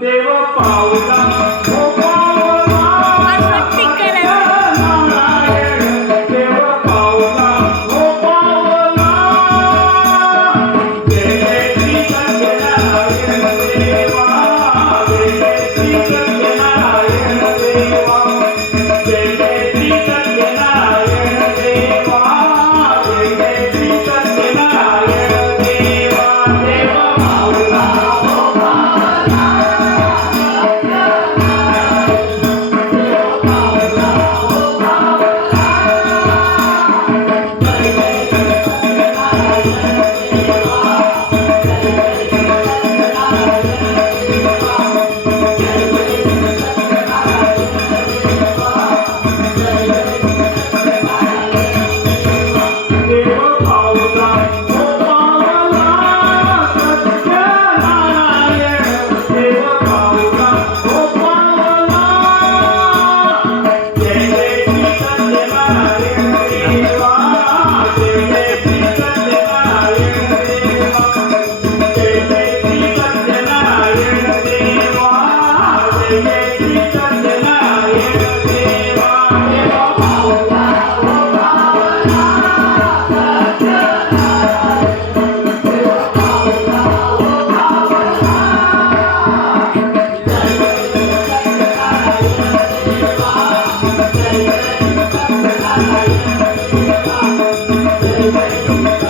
deu a pausa. Vai,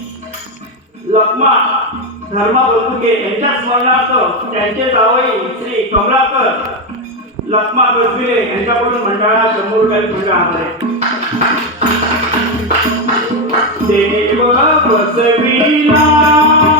Lakma धर्म बंदुके यांच्या स्मरणार्थ त्यांचे जावई श्री कमलाकर लक्मा गजबिले यांच्याकडून मंडळा शंभर रुपये पूर्ण आहे देव बसविला.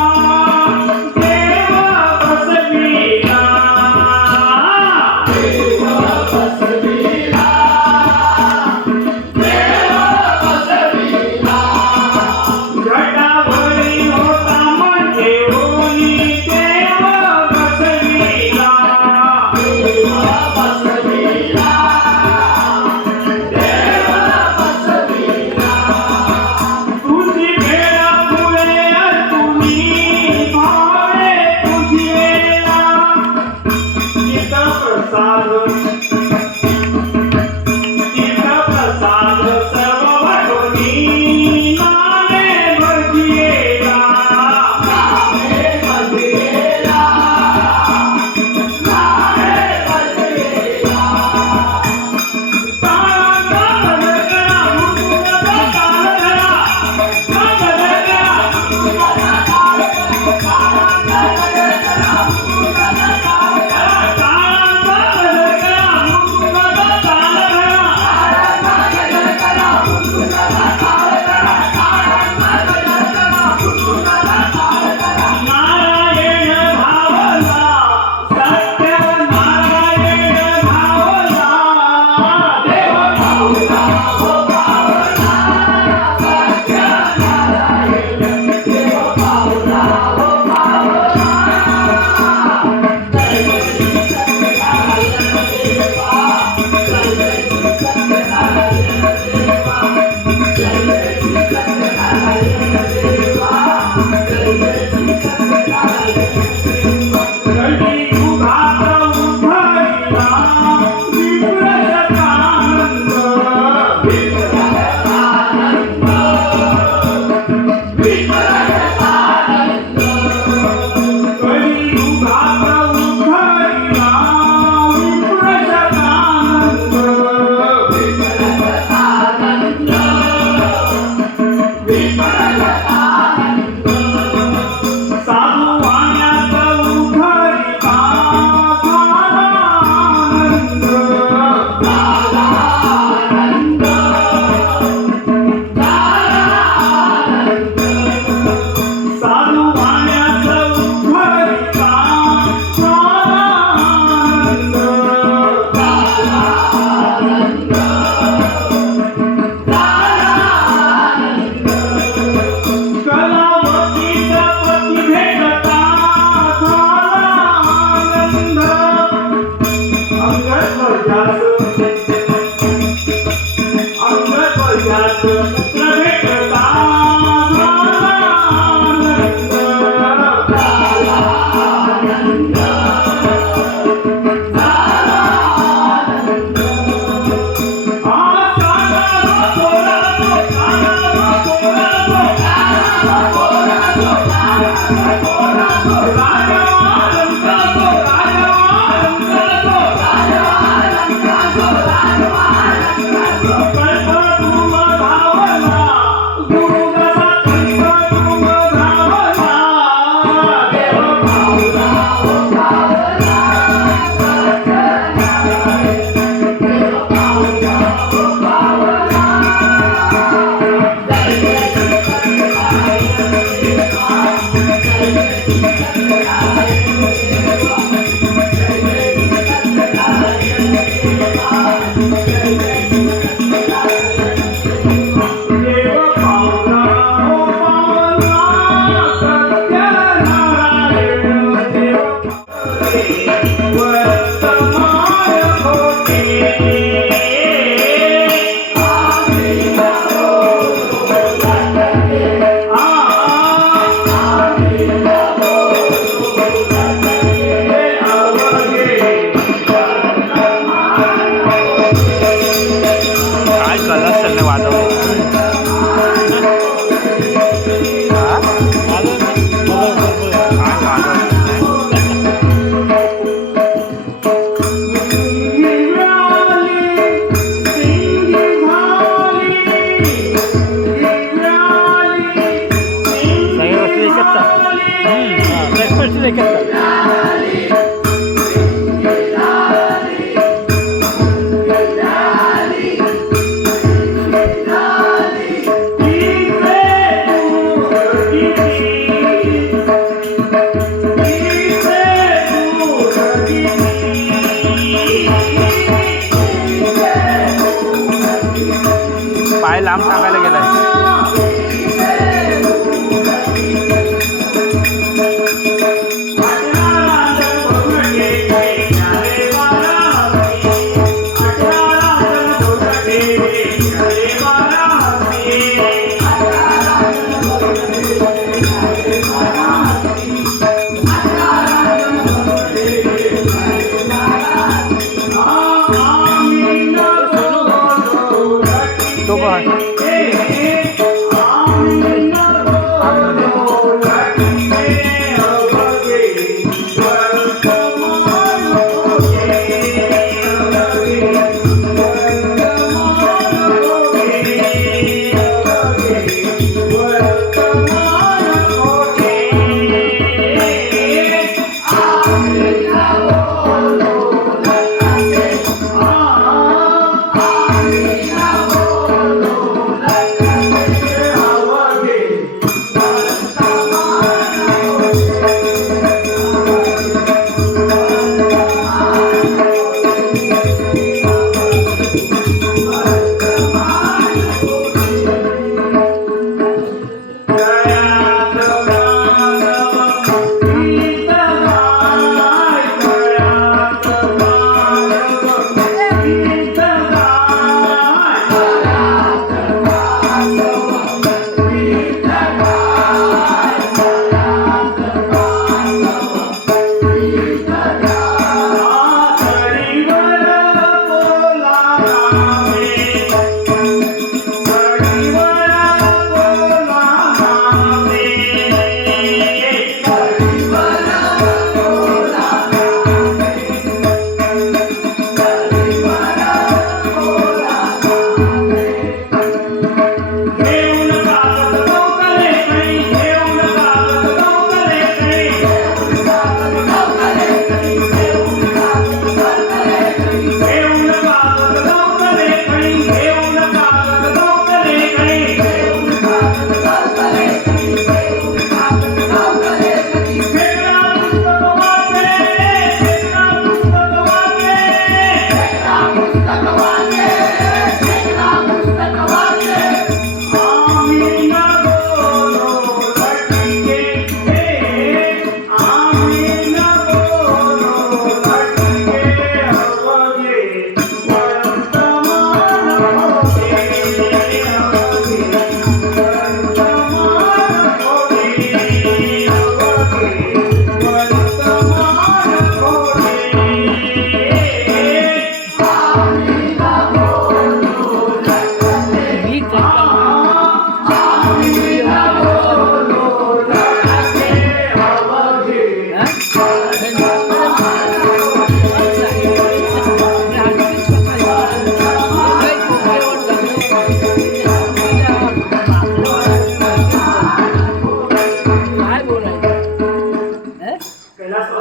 I'm.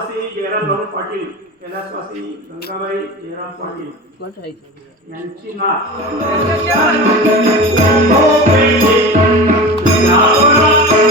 श्वासी जयरामभाऊ पाटील कैलासवासी गंगाबाई जयराम पाटील यांची नाव. हो, हो, हो.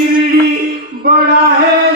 शिर्डी बड़ा है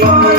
Bye.